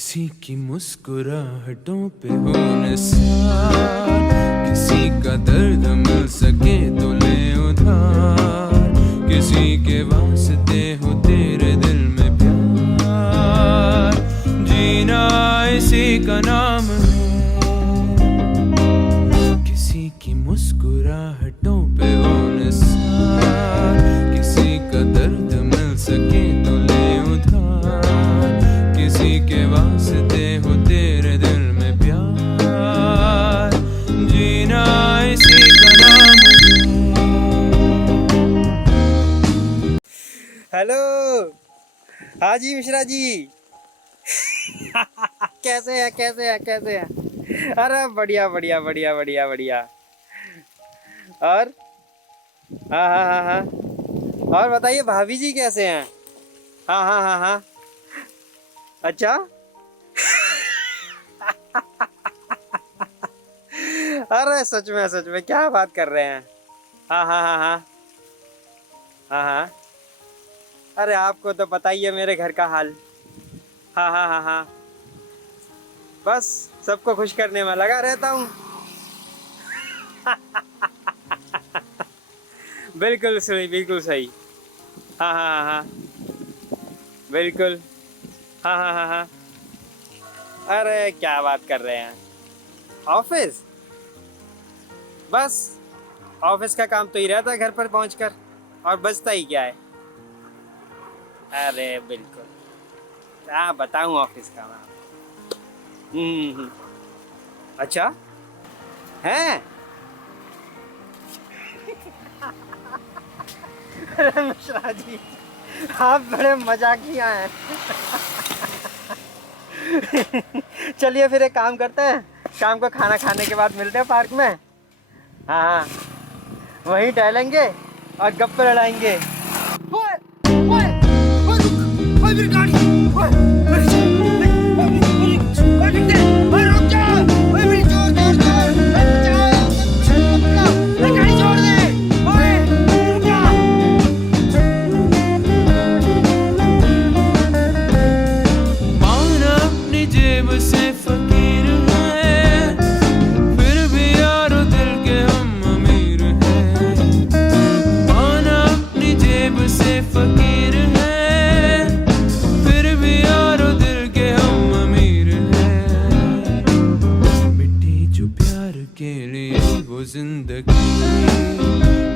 किसी की मुस्कुराहटों पे हो निसार, किसी का दर्द मिल सके तो ले उधार, किसी के वास्ते हो तेरे दिल में प्यार, जीना इसी का नाम है। किसी की मुस्कुराहटों पे हो निसार, किसी का दर्द मिल सके तो ले उधार, किसी के वास्ते हो तेरे दिल में प्यार, जीना इसी का नाम है। हेलो, हाँ जी मिश्रा जी। कैसे हैं? अरे बढ़िया बढ़िया बढ़िया बढ़िया बढ़िया। और हाँ हाँ हाँ हाँ, और बताइए भाभी जी कैसे हैं? हाँ हाँ हाँ हाँ, अच्छा। अरे सच में क्या बात कर रहे हैं? हाँ हाँ हाँ हाँ हाँ हाँ, अरे आपको तो पता ही है मेरे घर का हाल। हाँ हाँ हाँ हाँ, बस सबको खुश करने में लगा रहता हूँ। बिल्कुल सही, बिल्कुल सही। हाँ हाँ हाँ हाँ, बिल्कुल। हाँ हाँ हाँ हाँ, अरे क्या बात कर रहे हैं? ऑफिस, बस ऑफिस का काम तो ही रहता है घर पर पहुंचकर, और बचता ही क्या है। अरे बिल्कुल, क्या बताऊं ऑफिस का नाम। हम्म, अच्छा है। अरे मिश्रा जी, आप बड़े मजाकिया हैं। चलिए फिर एक काम करते हैं, शाम को खाना खाने के बाद मिलते हैं पार्क में। हाँ हाँ, वहीं टहलेंगे और गप्पे लड़ाएंगे। ओए, ओए, ओए रुक, ओए मेरी गाड़ी, ओए, मेरी रुक जा, ओए मेरी जोर जोर जोर, ओए गाड़ी छोड़ दे, ओए रुक जा। माना अपनी जेब से फकीर है, फिर भी यारो दिल के हम अमीर हैं। माना अपनी जेब से फकीर है, फिर भी यारो दिल के हम अमीर हैं। मिट्टी जो प्यार के लिए वो जिंदगी,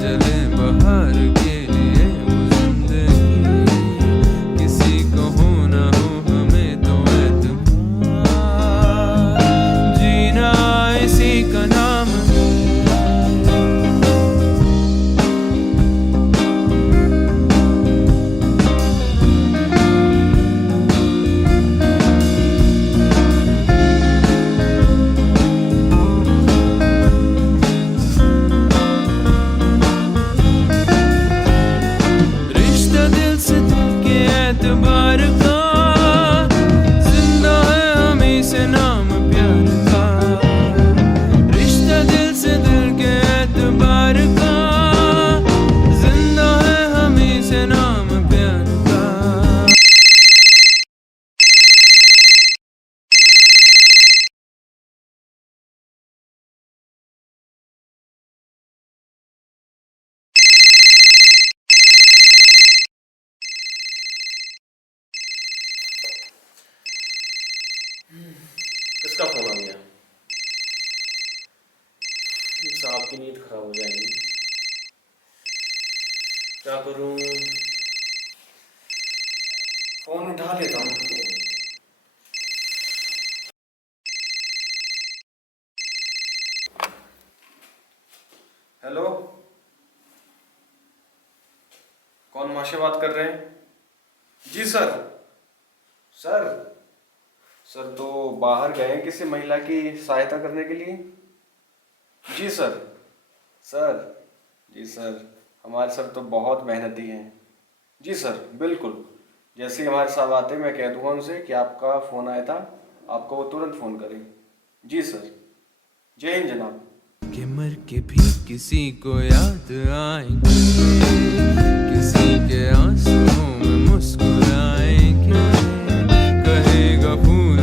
जले बहार के लिए वो जिंदगी, किसी को हो ना हो हमें तो एतबार, जीना इसी का नाम है। रिश्ता दिल से दिल के एतबार का, जिंदा है हमी से नाम प्यार का। रिश्ता दिल से दिल के एतबार का, जिंदा है हमी से नाम प्यार का। किसका फोन आ गया? साहब की नींद खराब हो जाएगी। क्या करूं? फोन उठा लेता हूँ। हेलो, कौन माशे बात कर रहे हैं? जी सर। सर सर तो बाहर गए हैं किसी महिला की सहायता करने के लिए। जी सर। सर जी सर, हमारे सर तो बहुत मेहनती हैं। जी सर बिल्कुल, जैसे ही हमारे साहब आते मैं कह दूंगा उनसे कि आपका फ़ोन आया था, आपको वो तुरंत फ़ोन करें। जी सर, जय हिंद जनाब। कि मर के भी किसी को याद आएंगे, किसी के आंसुओं में मुस्कुराएंगे, कहेगा फूल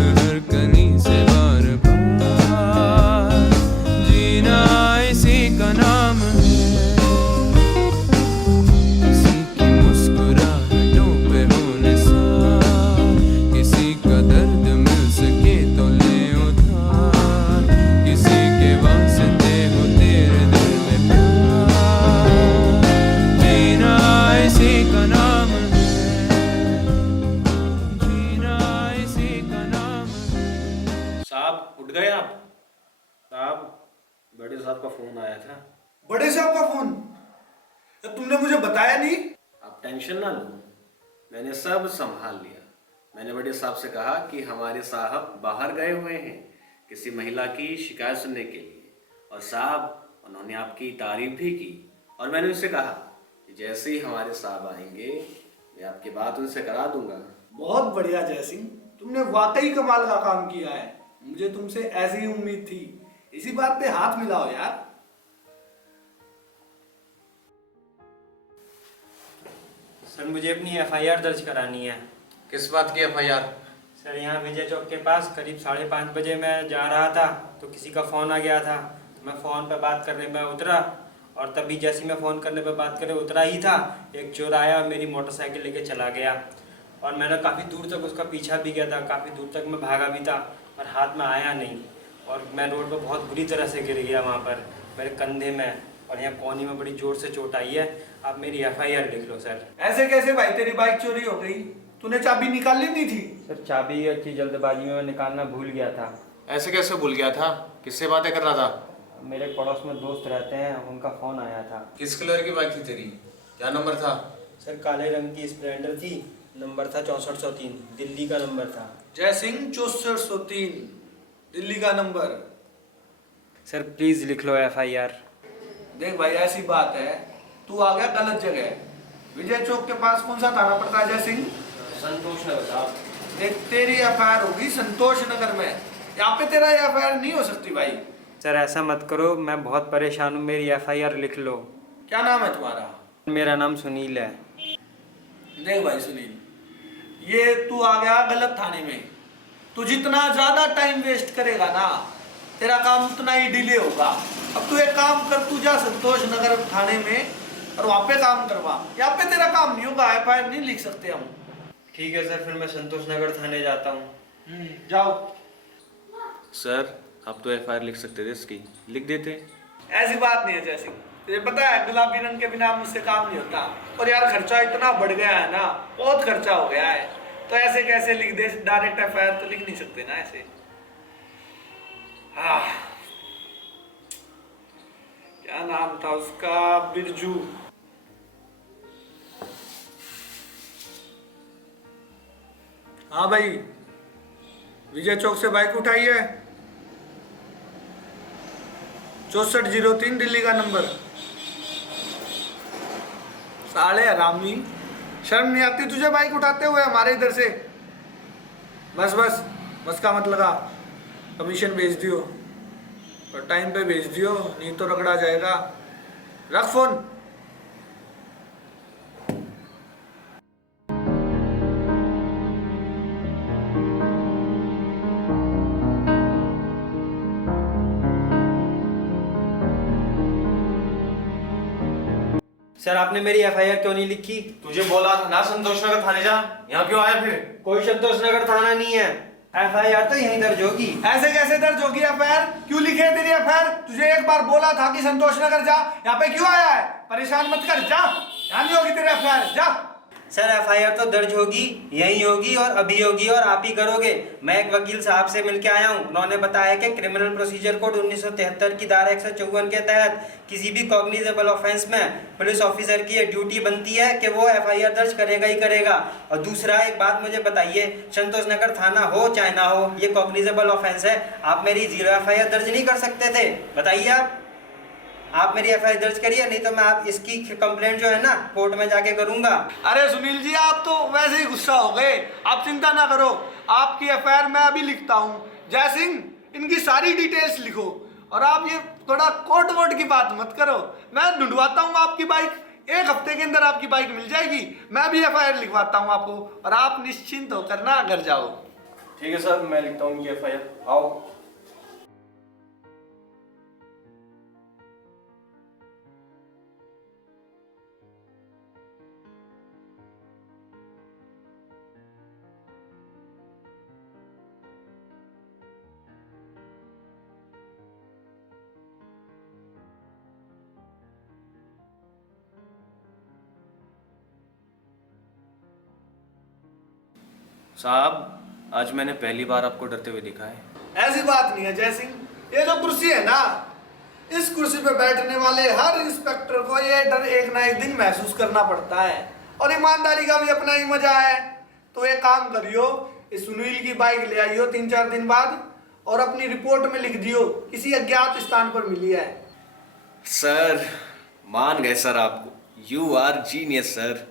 बड़े साहब का फोन आया था। बड़े साहब का फोन? तो तुमने मुझे बताया नहीं? आप टेंशन ना लो, मैंने सब संभाल लिया। मैंने बड़े साहब से कहा कि हमारे साहब बाहर गए हुए हैं किसी महिला की शिकायत सुनने के लिए, और साहब उन्होंने आपकी तारीफ भी की। और मैंने उनसे कहा कि जैसे ही हमारे साहब आएंगे मैं आपकी बात उनसे करा दूंगा। बहुत बढ़िया जय सिंह, तुमने वाकई कमाल का काम किया है। मुझे तुमसे ऐसी ही उम्मीद थी। इसी बात पे हाथ मिलाओ यार। सर मुझे अपनी एफआईआर दर्ज करानी है। किस बात की FIR? सर यहाँ विजय चौक के पास करीब 5:30 बजे मैं जा रहा था तो किसी का फ़ोन आ गया था। मैं फ़ोन पे बात करने में उतरा और तभी जैसे मैं फ़ोन करने पे बात करने उतरा ही था, एक चोर आया और मेरी मोटरसाइकिल लेके चला गया। और मैंने काफ़ी दूर तक उसका पीछा भी किया था, काफ़ी दूर तक मैं भागा भी था और हाथ में आया नहीं। और मैं रोड पर बहुत बुरी तरह से गिर गया वहाँ पर, मेरे कंधे में और यहाँ कोहनी में बड़ी ज़ोर से चोट आई है। आप मेरी FIR लिख लो सर। ऐसे कैसे भाई, तेरी बाइक चोरी हो गई? तूने चाबी निकाली नहीं थी? सर चाबी अच्छी जल्दबाजी में मैं निकालना भूल गया था। ऐसे कैसे भूल गया था? किससे बातें कर रहा था? मेरे पड़ोस में दोस्त रहते हैं, उनका फ़ोन आया था। किस कलर की बाइक थी तेरी? क्या नंबर था? सर काले रंग की स्प्लेंडर थी, नंबर था 6403, दिल्ली का नंबर था। जय सिंह 6403 दिल्ली का नंबर। सर प्लीज़ लिख लो FIR। देख भाई ऐसी बात है, तू आ गया गलत जगह। विजय चौक के पास कौन सा थाना पड़ता है जय सिंह? संतोष नगर साहब। देख तेरी FIR होगी संतोष नगर में, यहाँ पे तेरा FIR नहीं हो सकती भाई। सर ऐसा मत करो, मैं बहुत परेशान हूँ, मेरी FIR लिख लो। क्या नाम है तुम्हारा? मेरा नाम सुनील है। देख भाई सुनील, ये तू आ गया गलत थाने में। तू जितना ज्यादा टाइम वेस्ट करेगा ना, तेरा काम उतना ही डिले होगा। अब तू एक काम कर, तू जा संतोष नगर थाने में और वहाँ पे काम करवा। यहाँ पे तेरा काम नहीं होगा, FIR नहीं लिख सकते हम। ठीक है सर, फिर मैं संतोष नगर थाने जाता हूँ। जाओ। सर आप तो FIR लिख सकते थे इसकी, लिख देते। ऐसी बात नहीं है जय सिंह, तुझे पता है गुलाबी रंग के बिना मुझसे काम नहीं होता। और यार खर्चा इतना बढ़ गया है ना, बहुत खर्चा हो गया है, तो ऐसे कैसे लिख दे? डायरेक्ट FIR तो लिख नहीं सकते ना ऐसे। क्या नाम था उसका? बिरजू। हाँ भाई, विजय चौक से बाइक उठाई है, 6403 दिल्ली का नंबर। साले हरामी, शर्म नहीं आती तुझे बाइक उठाते हुए हमारे इधर से? बस बस बस का मत लगा, कमीशन भेज दियो और टाइम पे भेज दियो, नहीं तो रगड़ा जाएगा। रख फोन। सर आपने मेरी FIR क्यों नहीं लिखी? तुझे बोला था ना संतोष नगर थाने जा, यहाँ क्यों आया फिर? कोई संतोष नगर थाना नहीं है, FIR तो यहीं दर्ज होगी। ऐसे कैसे दर्ज होगी FIR? क्यों लिखे है तेरी FIR? तुझे एक बार बोला था कि संतोष नगर जा, यहाँ पे क्यों आया है? परेशान मत कर, जा। यहाँ नहीं होगी तेरी FIR, जा। सर FIR तो दर्ज होगी, यही होगी और अभी होगी और आप ही करोगे। मैं एक वकील साहब से मिलके आया हूँ, उन्होंने बताया कि क्रिमिनल प्रोसीजर कोड 1973 की धारा 154 के तहत किसी भी कॉग्निजेबल ऑफेंस में पुलिस ऑफिसर की ड्यूटी बनती है कि वो FIR दर्ज करेगा ही करेगा। और दूसरा एक बात मुझे बताइए, संतोष नगर थाना हो चाहे ना हो, ये कॉग्निजेबल ऑफेंस है। आप मेरी 0 FIR दर्ज नहीं कर सकते थे? बताइए आप मेरी FIR दर्ज करिए, नहीं तो मैं आप इसकी कंप्लेंट जो है ना कोर्ट में जाके करूंगा। अरे सुनील जी, आप तो वैसे ही गुस्सा हो गए, आप चिंता ना करो, आपकी FIR मैं अभी लिखता हूँ। जय सिंह, इनकी सारी डिटेल्स लिखो और आप ये थोड़ा कोर्ट वोट की बात मत करो। मैं ढूंढवाता हूँ आपकी बाइक, 1 हफ्ते के अंदर आपकी बाइक मिल जाएगी। मैं भी FIR लिखवाता हूँ आपको और आप निश्चिंत होकर ना घर जाओ। ठीक है सर, मैं लिखता हूँ उनकी FIR। आओ। साहब आज मैंने पहली बार आपको डरते हुए देखा है। ऐसी बात नहीं है जय सिंह, ये जो कुर्सी है ना, इस कुर्सी पे बैठने वाले हर इंस्पेक्टर को ये डर एक ना एक दिन महसूस करना पड़ता है, और ईमानदारी का भी अपना ही मजा है। तो एक काम करियो, इस सुनील की बाइक ले आइयो 3-4 दिन बाद, और अपनी रिपोर्ट में लिख दियो किसी अज्ञात स्थान पर मिली है। सर मान गए सर, आपको यू आर जीनियस सर।